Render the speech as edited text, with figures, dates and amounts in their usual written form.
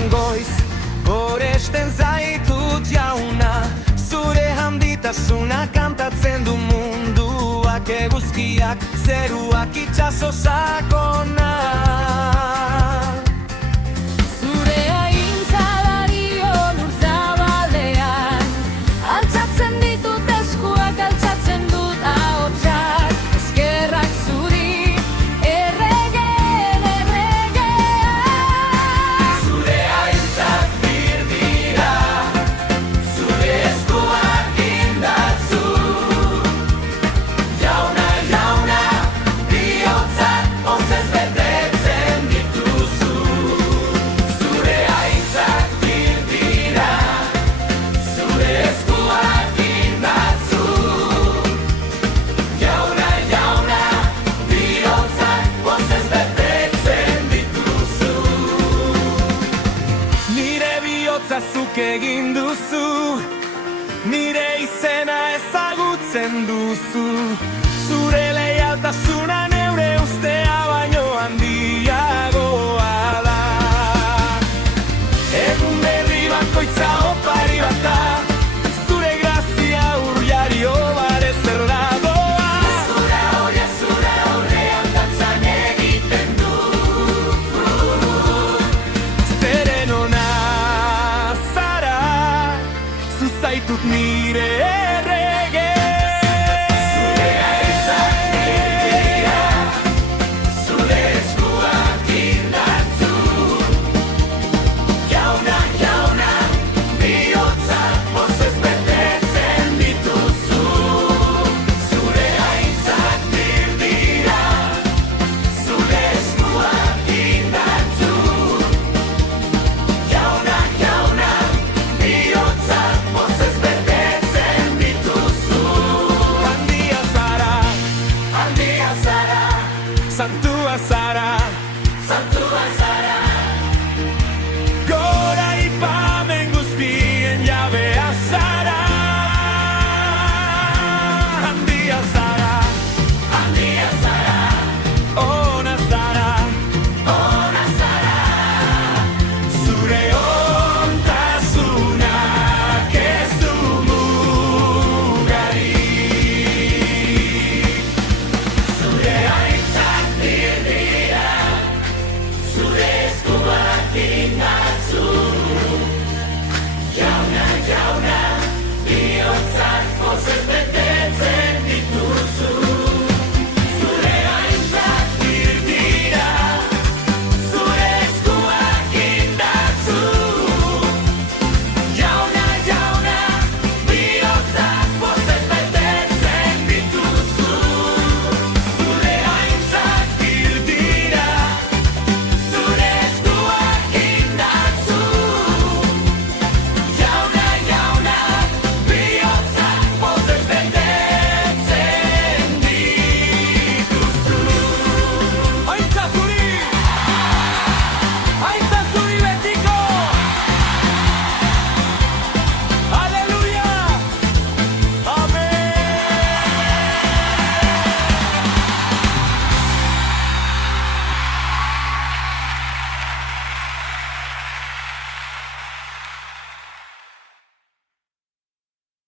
goizean goiz Horesten zaitut jauna Zure handitasuna kantatzen du munduak Eguzkiak, zeruak itxaso sakona Zure ahintza dario lur zabalean Altxatzen ditut eskuak, altxatzen dut ahotsak Eskerrak zuri, erregeen erregea Zure ahiltzak dira Zure eskuak indartzu Jauna, jauna, bihotzak pozez betetzen dituzu Zure ahiltzak dira Zure eskuak indartzu Jauna, jauna, bihotzak pozez betetzen dituzu Nire bihotza zuk egin duzu Nire izena ezagutzen duzu Zure leialtasuna neure ustea